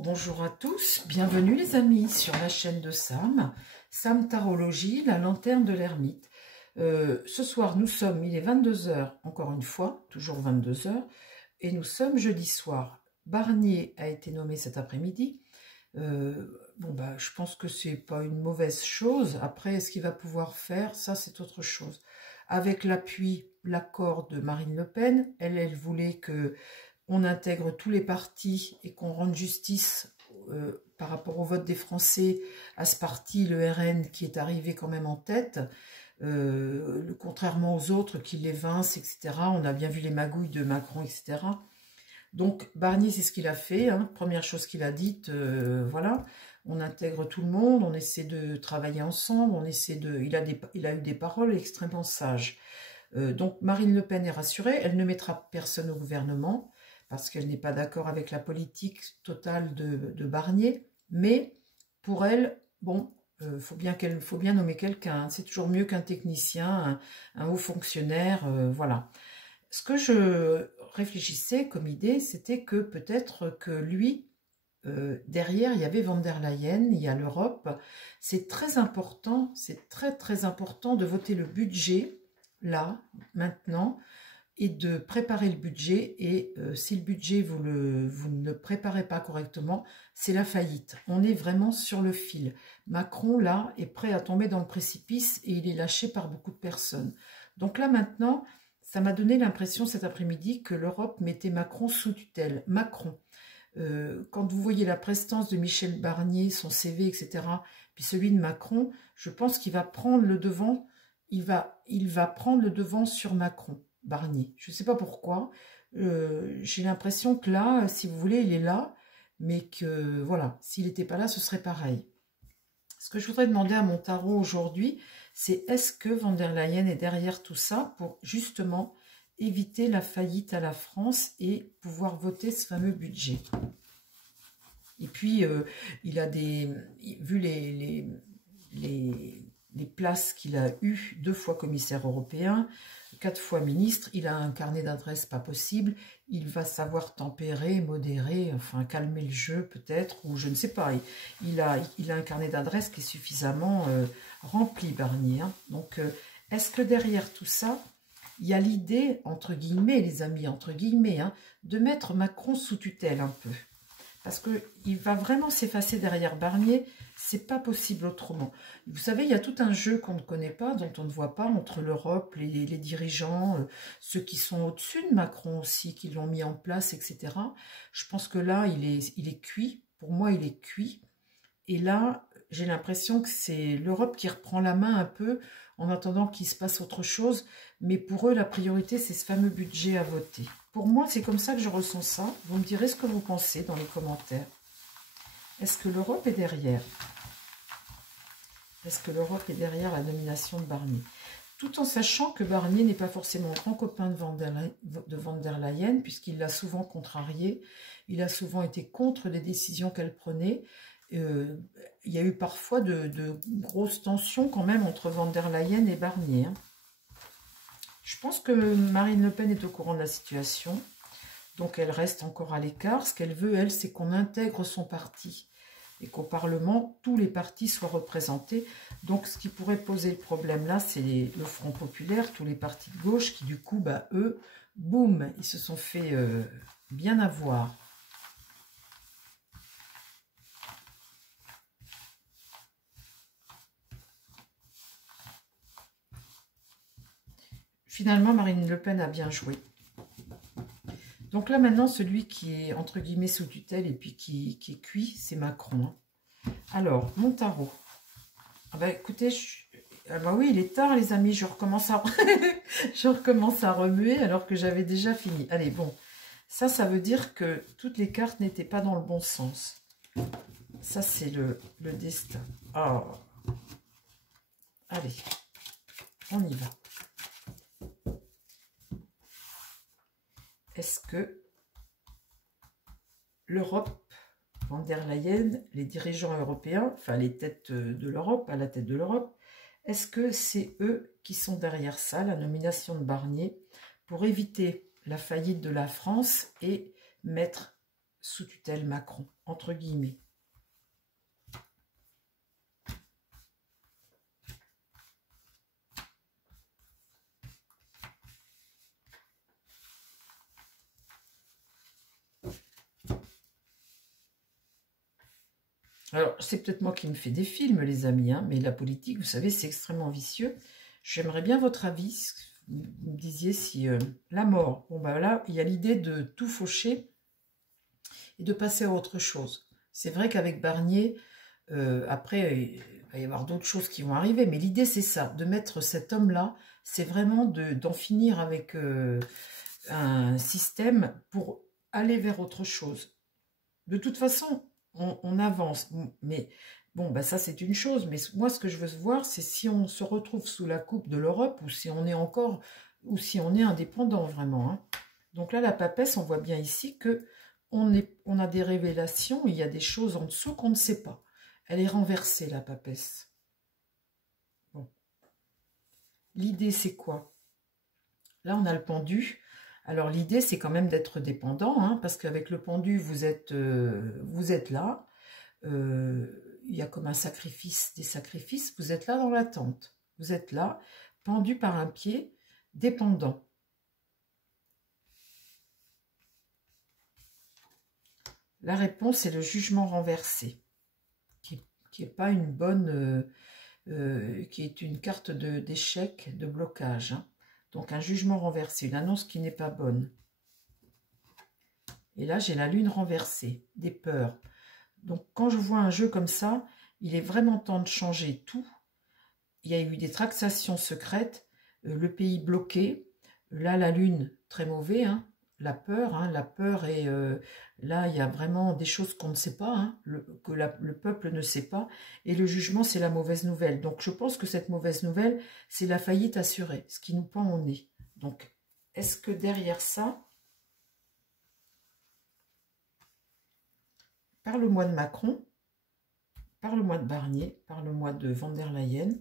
Bonjour à tous, bienvenue les amis sur la chaîne de Sam, Sam Tarologie, la lanterne de l'ermite. Ce soir il est 22 h, encore une fois, toujours 22 h, et nous sommes jeudi soir. Barnier a été nommé cet après-midi. Je pense que c'est pas une mauvaise chose. Après, ce qu'il va pouvoir faire, ça c'est autre chose. Avec l'appui, l'accord de Marine Le Pen, elle voulait que on intègre tous les partis et qu'on rende justice par rapport au vote des Français à ce parti, le RN, qui est arrivé quand même en tête, contrairement aux autres qui l'évincent, etc. On a bien vu les magouilles de Macron, etc. Donc Barnier, c'est ce qu'il a fait, hein. Première chose qu'il a dite, voilà, on intègre tout le monde, on essaie de travailler ensemble, il a eu des paroles extrêmement sages. Donc Marine Le Pen est rassurée, elle ne mettra personne au gouvernement, parce qu'elle n'est pas d'accord avec la politique totale de Barnier, mais pour elle, bon, faut bien nommer quelqu'un, c'est toujours mieux qu'un technicien, un haut fonctionnaire, voilà. Ce que je réfléchissais comme idée, c'était que peut-être que lui, derrière, il y avait von der Leyen, il y a l'Europe, c'est très important, c'est très important de voter le budget, là, maintenant, et de préparer le budget, et si le budget, vous ne le préparez pas correctement, c'est la faillite. On est vraiment sur le fil. Macron, là, est prêt à tomber dans le précipice et il est lâché par beaucoup de personnes. Donc là, maintenant, ça m'a donné l'impression cet après-midi que l'Europe mettait Macron sous tutelle. Macron, quand vous voyez la prestance de Michel Barnier, son CV, etc., puis celui de Macron, je pense qu'il va prendre le devant, il va prendre le devant sur Macron. Barnier. Je ne sais pas pourquoi. J'ai l'impression que là, si vous voulez, il est là, mais que, voilà, s'il n'était pas là, ce serait pareil. Ce que je voudrais demander à mon tarot aujourd'hui, c'est est-ce que von der Leyen est derrière tout ça pour justement éviter la faillite à la France et pouvoir voter ce fameux budget. Et puis, il a vu les places qu'il a eues, 2 fois commissaire européen, 4 fois ministre, il a un carnet d'adresses pas possible, il va savoir tempérer, modérer, enfin calmer le jeu peut-être, ou je ne sais pas, il a un carnet d'adresses qui est suffisamment rempli, Barnier, hein. Donc, est-ce que derrière tout ça, il y a l'idée, entre guillemets, les amis, entre guillemets, hein, de mettre Macron sous tutelle un peu? Parce qu'il va vraiment s'effacer derrière Barnier, c'est pas possible autrement. Vous savez, il y a tout un jeu qu'on ne connaît pas, dont on ne voit pas, entre l'Europe, les dirigeants, ceux qui sont au-dessus de Macron aussi, qui l'ont mis en place, etc. Je pense que là, il est cuit. Pour moi, il est cuit. Et là, j'ai l'impression que c'est l'Europe qui reprend la main un peu, en attendant qu'il se passe autre chose. Mais pour eux, la priorité, c'est ce fameux budget à voter. Pour moi, c'est comme ça que je ressens ça. Vous me direz ce que vous pensez dans les commentaires. Est-ce que l'Europe est derrière? Est-ce que l'Europe est derrière la nomination de Barnier? Tout en sachant que Barnier n'est pas forcément grand copain de von der Leyen, puisqu'il l'a souvent contrarié. Il a souvent été contre les décisions qu'elle prenait. Il y a eu parfois de grosses tensions quand même entre von der Leyen et Barnier, hein. Je pense que Marine Le Pen est au courant de la situation, donc elle reste encore à l'écart. Ce qu'elle veut, elle, c'est qu'on intègre son parti et qu'au Parlement, tous les partis soient représentés. Donc ce qui pourrait poser le problème là, c'est le Front Populaire, tous les partis de gauche qui du coup, eux, boum, ils se sont fait bien avoir. Finalement, Marine Le Pen a bien joué. Donc là, maintenant, celui qui est, entre guillemets, sous tutelle et puis qui est cuit, c'est Macron. Alors, mon tarot. Ah bah écoutez, oui, il est tard, les amis. Je recommence à, je recommence à remuer alors que j'avais déjà fini. Allez, bon. Ça veut dire que toutes les cartes n'étaient pas dans le bon sens. Ça, c'est le destin. Oh. Allez, on y va. Est-ce que l'Europe, von der Leyen, les dirigeants européens, enfin les têtes de l'Europe, à la tête de l'Europe, est-ce que c'est eux qui sont derrière ça, la nomination de Barnier, pour éviter la faillite de la France et mettre sous tutelle Macron, entre guillemets. Alors, c'est peut-être moi qui me fais des films, les amis, hein, mais la politique, vous savez, c'est extrêmement vicieux. J'aimerais bien votre avis. Vous me disiez si la mort, bon ben là, il y a l'idée de tout faucher et de passer à autre chose. C'est vrai qu'avec Barnier, après, il va y avoir d'autres choses qui vont arriver, mais l'idée c'est ça, de mettre cet homme-là, c'est vraiment d'en finir avec un système pour aller vers autre chose. De toute façon, on avance, mais bon, bah ça c'est une chose, mais moi ce que je veux voir, c'est si on se retrouve sous la coupe de l'Europe ou si on est encore, ou si on est indépendant vraiment. Hein. Donc là, la papesse, on voit bien ici que on a des révélations, il y a des choses en dessous qu'on ne sait pas. Elle est renversée, la papesse. Bon. L'idée, c'est quoi? Là, on a le pendu. Alors, l'idée, c'est quand même d'être dépendant, hein, parce qu'avec le pendu, vous êtes là. Il y a comme un sacrifice, des sacrifices. Vous êtes là dans l'attente. Vous êtes là, pendu par un pied, dépendant. La réponse est le jugement renversé, qui n'est pas une bonne, qui est une carte d'échec, de blocage. Hein. Donc un jugement renversé, une annonce qui n'est pas bonne. Et là, j'ai la lune renversée, des peurs. Donc quand je vois un jeu comme ça, il est vraiment temps de changer tout. Il y a eu des tractations secrètes, le pays bloqué. Là, la lune, très mauvais, hein. La peur et là, il y a vraiment des choses qu'on ne sait pas, hein, que le peuple ne sait pas. Et le jugement, c'est la mauvaise nouvelle. Donc, je pense que cette mauvaise nouvelle, c'est la faillite assurée, ce qui nous pend au nez. Donc, est-ce que derrière ça, parle-moi de Macron, parle-moi de Barnier, parle-moi de Van der Leyen.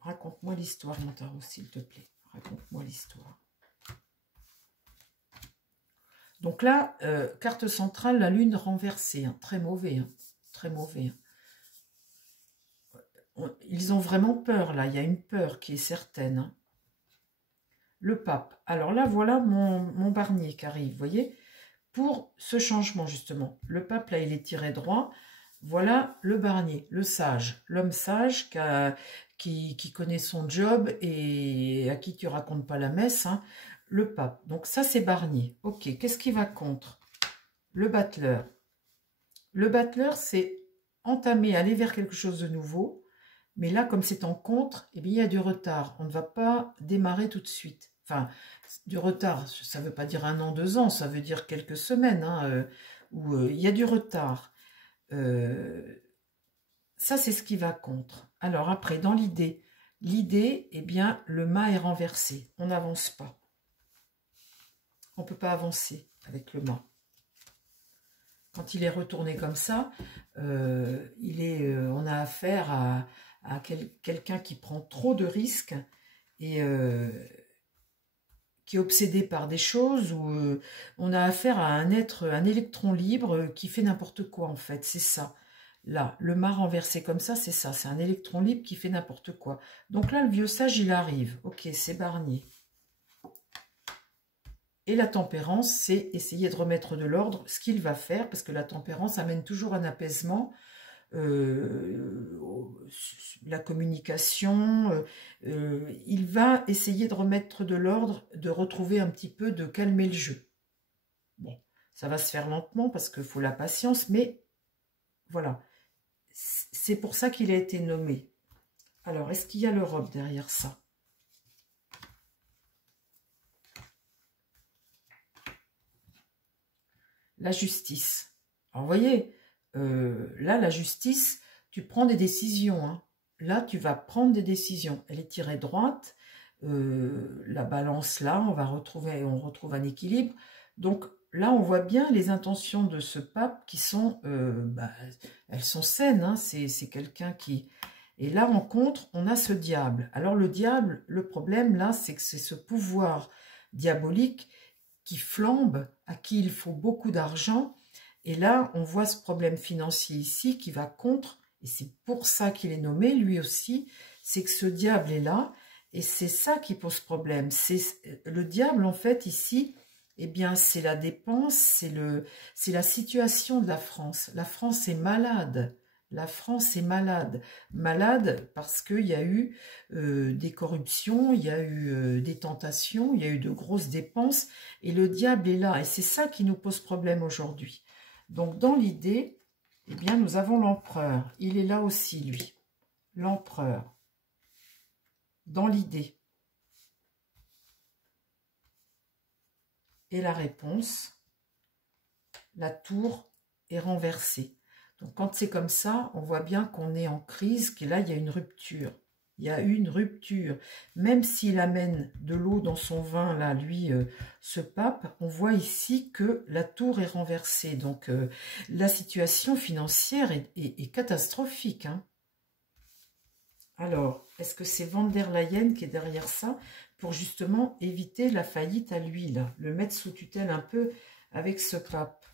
Raconte-moi l'histoire, mon tarot, s'il te plaît. Raconte-moi l'histoire. Donc là, carte centrale, la lune renversée, hein, très mauvais, hein, très mauvais. Hein. Ils ont vraiment peur, là, il y a une peur qui est certaine. Hein. Le pape, alors là, voilà mon Barnier qui arrive, vous voyez, pour ce changement, justement. Le pape, là, il est tiré droit, voilà le Barnier, le sage, l'homme sage qui connaît son job et à qui tu racontes pas la messe, hein. Le pape. Donc ça, c'est Barnier. Ok, qu'est-ce qui va contre? Le battleur. Le battleur, c'est entamer, aller vers quelque chose de nouveau. Mais là, comme c'est en contre, eh bien, il y a du retard. On ne va pas démarrer tout de suite. Enfin, du retard, ça ne veut pas dire 1 an, 2 ans, ça veut dire quelques semaines, hein, où il y a du retard. Ça, c'est ce qui va contre. Alors après, dans l'idée, eh bien, le mât est renversé. On n'avance pas. On ne peut pas avancer avec le mât. Quand il est retourné comme ça, on a affaire à quelqu'un qui prend trop de risques et qui est obsédé par des choses, ou on a affaire à un électron libre qui fait n'importe quoi en fait, c'est ça. Là, le mât renversé comme ça, c'est ça, c'est un électron libre qui fait n'importe quoi. Donc là, le vieux sage, il arrive. Ok, c'est Barnier. Et la tempérance, c'est essayer de remettre de l'ordre, ce qu'il va faire, parce que la tempérance amène toujours un apaisement, la communication. Il va essayer de remettre de l'ordre, de retrouver un petit peu, de calmer le jeu. Bon, ça va se faire lentement, parce qu'il faut la patience, mais voilà. C'est pour ça qu'il a été nommé. Alors, est-ce qu'il y a l'Europe derrière ça ? La justice. Alors, vous voyez, là, la justice, tu prends des décisions. Hein. Là, tu vas prendre des décisions. Elle est tirée droite. La balance, là, on retrouve un équilibre. Donc, là, on voit bien les intentions de ce pape qui sont, elles sont saines. Hein. C'est quelqu'un qui... Et là, en contre, on a ce diable. Alors, le diable, le problème, là, c'est que c'est ce pouvoir diabolique qui flambe, à qui il faut beaucoup d'argent. Et là, on voit ce problème financier ici qui va contre, et c'est pour ça qu'il est nommé, lui aussi, c'est que ce diable est là, et c'est ça qui pose problème. C'est le diable, en fait, ici, eh bien, c'est la dépense, c'est la situation de la France. La France est malade. La France est malade. Malade parce qu'il y a eu des corruptions, il y a eu des tentations, il y a eu de grosses dépenses, et le diable est là. Et c'est ça qui nous pose problème aujourd'hui. Donc, dans l'idée, eh bien, nous avons l'empereur. Il est là aussi, lui. L'empereur. Dans l'idée. Et la réponse, la tour est renversée. Donc, quand c'est comme ça, on voit bien qu'on est en crise, que là, il y a une rupture. Il y a une rupture. Même s'il amène de l'eau dans son vin, là, lui, ce pape, on voit ici que la tour est renversée. Donc, la situation financière est catastrophique. Hein. Alors, est-ce que c'est Van der Leyen qui est derrière ça pour justement éviter la faillite à lui, là, le mettre sous tutelle un peu avec ce pape?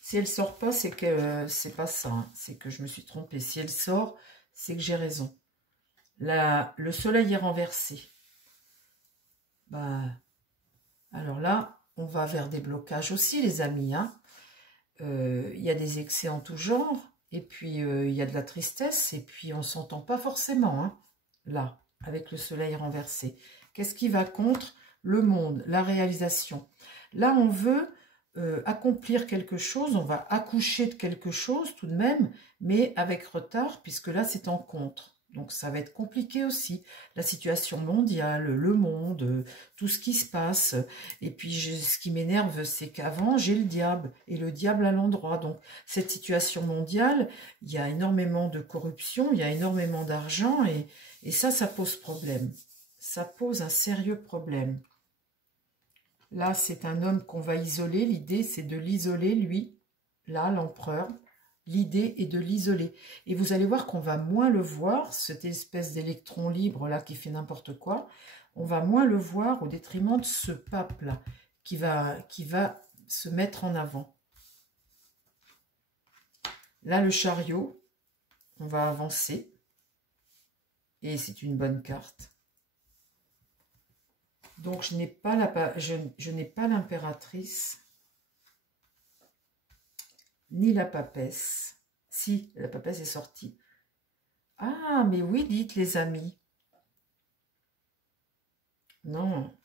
Si elle sort pas, c'est que c'est pas ça, hein. C'est que je me suis trompée. Si elle sort, c'est que j'ai raison. Le soleil est renversé. Bah, alors là, on va vers des blocages aussi, les amis. Hein. Il y a des excès en tout genre, et puis il y a de la tristesse, et puis on s'entend pas forcément, hein, là, avec le soleil renversé. Qu'est-ce qui va contre? Le monde, la réalisation. Là, on veut accomplir quelque chose, on va accoucher de quelque chose tout de même, mais avec retard, puisque là c'est en contre. Donc ça va être compliqué aussi, la situation mondiale, le monde, tout ce qui se passe. Et puis ce qui m'énerve, c'est qu'avant j'ai le diable, et le diable à l'endroit. Donc cette situation mondiale, il y a énormément de corruption, il y a énormément d'argent, et ça pose problème. Ça pose un sérieux problème. Là, c'est un homme qu'on va isoler. L'idée, c'est de l'isoler, lui. Là, l'empereur. L'idée est de l'isoler. Et vous allez voir qu'on va moins le voir, cette espèce d'électron libre là qui fait n'importe quoi. On va moins le voir au détriment de ce pape-là qui va se mettre en avant. Là, le chariot, on va avancer. Et c'est une bonne carte. Donc, je n'ai pas l'impératrice, ni la papesse. Si, la papesse est sortie. Ah, mais oui, dites les amis. Non.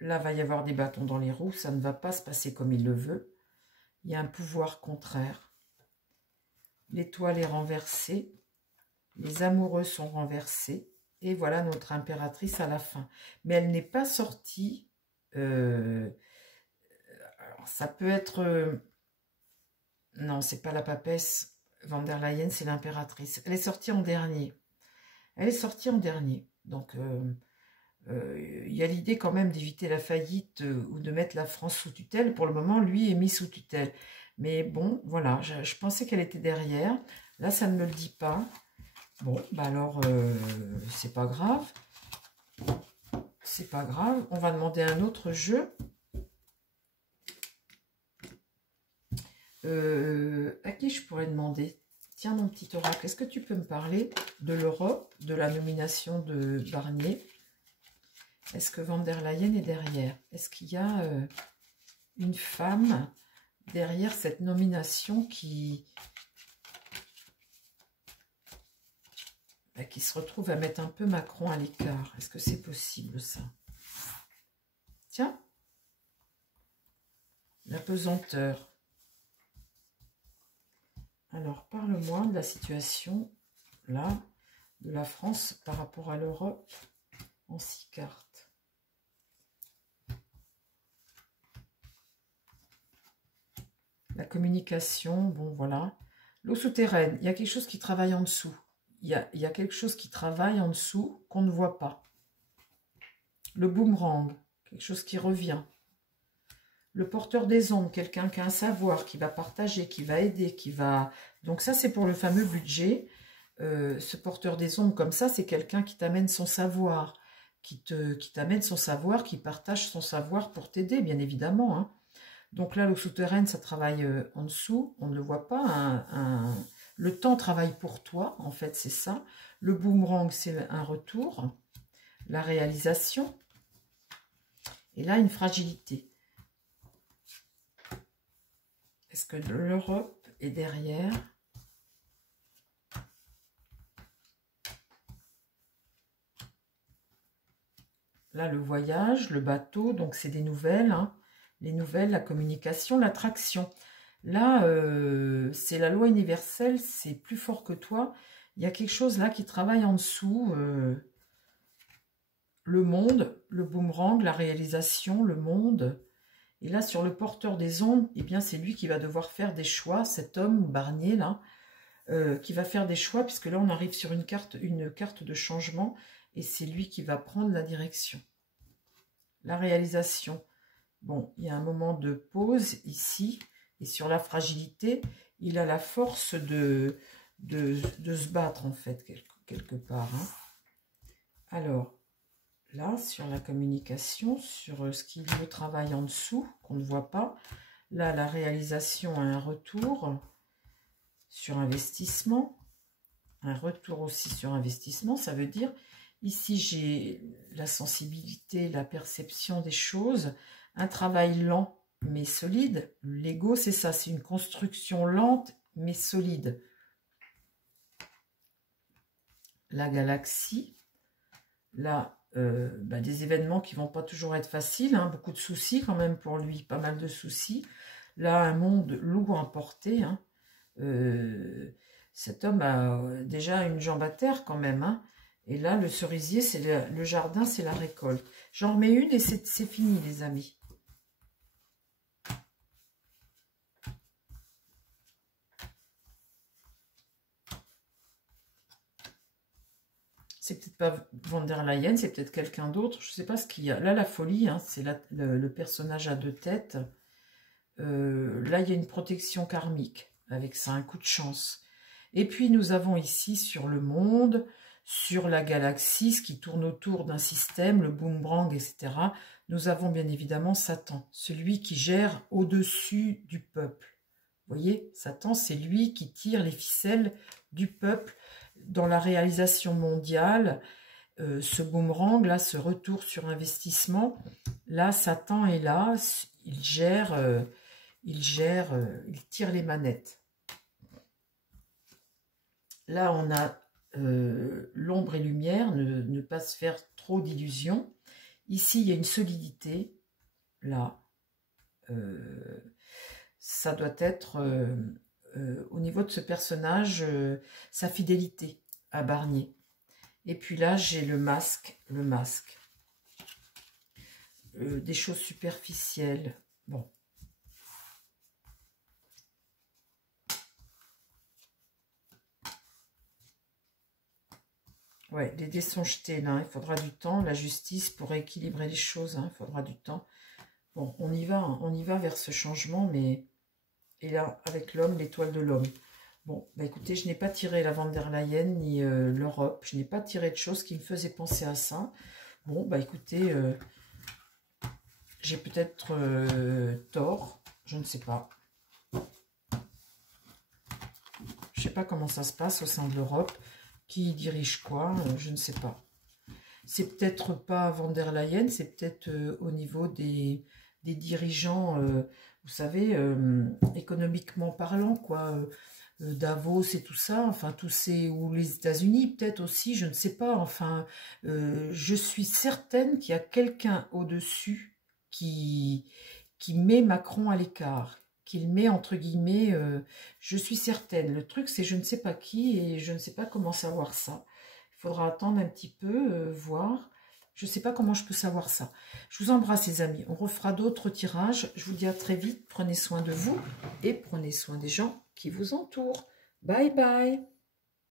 Là, va y avoir des bâtons dans les roues. Ça ne va pas se passer comme il le veut. Il y a un pouvoir contraire. L'étoile est renversée. Les amoureux sont renversés. Et voilà notre impératrice à la fin. Mais elle n'est pas sortie. Alors, ça peut être... non, c'est pas la papesse. Van der Leyen, c'est l'impératrice. Elle est sortie en dernier. Elle est sortie en dernier. Donc, il y a l'idée quand même d'éviter la faillite ou de mettre la France sous tutelle. Pour le moment, lui est mis sous tutelle. Mais bon, voilà, je pensais qu'elle était derrière. Là, ça ne me le dit pas. Bon, bah alors, c'est pas grave. C'est pas grave. On va demander un autre jeu. À qui je pourrais demander? Tiens, mon petit oracle, est-ce que tu peux me parler de l'Europe, de la nomination de Barnier? Est-ce que Van der Leyen est derrière? Est-ce qu'il y a une femme derrière cette nomination qui se retrouve à mettre un peu Macron à l'écart? Est-ce que c'est possible, ça? Tiens, la pesanteur. Alors, parle-moi de la situation, là, de la France par rapport à l'Europe en 6 cartes. La communication, bon, voilà. L'eau souterraine, il y a quelque chose qui travaille en dessous. Il y a quelque chose qui travaille en dessous qu'on ne voit pas. Le boomerang, quelque chose qui revient. Le porteur des ondes, quelqu'un qui a un savoir, qui va partager, qui va aider, qui va... Donc ça, c'est pour le fameux budget. ce porteur des ombres comme ça, c'est quelqu'un qui t'amène son savoir, qui t'amène son savoir, qui partage son savoir pour t'aider, bien évidemment. Hein. Donc là, l'eau souterraine, ça travaille en dessous, on ne le voit pas. Le temps travaille pour toi, en fait, c'est ça. Le boomerang, c'est un retour, la réalisation. Et là, une fragilité. Est-ce que l'Europe est derrière? Là, le voyage, le bateau, donc c'est des nouvelles. Hein. Les nouvelles, la communication, l'attraction. Là, c'est la loi universelle, c'est plus fort que toi. Il y a quelque chose là qui travaille en dessous. Le monde, le boomerang, la réalisation, le monde. Et là, sur le porteur des ondes, eh bien, c'est lui qui va devoir faire des choix, cet homme, Barnier, là, qui va faire des choix, puisque là, on arrive sur une carte de changement, et c'est lui qui va prendre la direction. La réalisation. Bon, il y a un moment de pause ici, et sur la fragilité, il a la force de se battre, en fait, quelque part. Hein. Alors, là, sur la communication, sur ce qui le travaille en dessous, qu'on ne voit pas. Là, la réalisation a un retour sur investissement. Un retour aussi sur investissement, ça veut dire, ici, j'ai la sensibilité, la perception des choses, un travail lent mais solide. L'ego, c'est ça, c'est une construction lente mais solide. La galaxie, là, des événements qui vont pas toujours être faciles, hein, beaucoup de soucis quand même pour lui, pas mal de soucis. Là, un monde lourd à porter. Hein. Cet homme a déjà une jambe à terre quand même. Hein. Et là, le cerisier, c'est le jardin, c'est la récolte. J'en remets une et c'est fini, les amis. C'est peut-être pas von der Leyen, c'est peut-être quelqu'un d'autre. Je ne sais pas ce qu'il y a. Là, la folie, hein, c'est le personnage à 2 têtes. Là, il y a une protection karmique. Avec ça, un coup de chance. Et puis, nous avons ici, sur le monde, sur la galaxie, ce qui tourne autour d'un système, le boomerang, etc. Nous avons bien évidemment Satan, celui qui gère au-dessus du peuple. Vous voyez, Satan, c'est lui qui tire les ficelles du peuple dans la réalisation mondiale. Ce boomerang, là, ce retour sur investissement, là, Satan est là, il tire les manettes. Là, on a l'ombre et lumière, ne pas se faire trop d'illusions. Ici, il y a une solidité. Là, ça doit être, au niveau de ce personnage, sa fidélité à Barnier. Et puis là, j'ai le masque. Des choses superficielles. Bon. Ouais, les dés sont jetés là, il faudra du temps. La justice pour équilibrer les choses, hein, il faudra du temps. Bon, on y va vers ce changement, mais... Et là, avec l'homme, l'étoile de l'homme. Bon, bah écoutez, je n'ai pas tiré la von der Leyen ni l'Europe. Je n'ai pas tiré de choses qui me faisaient penser à ça. Bon, bah écoutez, j'ai peut-être tort. Je ne sais pas. Je ne sais pas comment ça se passe au sein de l'Europe. Qui dirige quoi, je ne sais pas. C'est peut-être pas von der Leyen, c'est peut-être au niveau des dirigeants, vous savez, économiquement parlant, quoi. Davos et tout ça, enfin tous ces, ou les États-Unis peut-être aussi, je ne sais pas, enfin, je suis certaine qu'il y a quelqu'un au-dessus qui met Macron à l'écart, qu'il met entre guillemets, je suis certaine. Le truc c'est je ne sais pas qui et je ne sais pas comment savoir ça. Il faudra attendre un petit peu, voir. Je ne sais pas comment je peux savoir ça. Je vous embrasse les amis. On refera d'autres tirages. Je vous dis à très vite. Prenez soin de vous et prenez soin des gens qui vous entourent. Bye bye.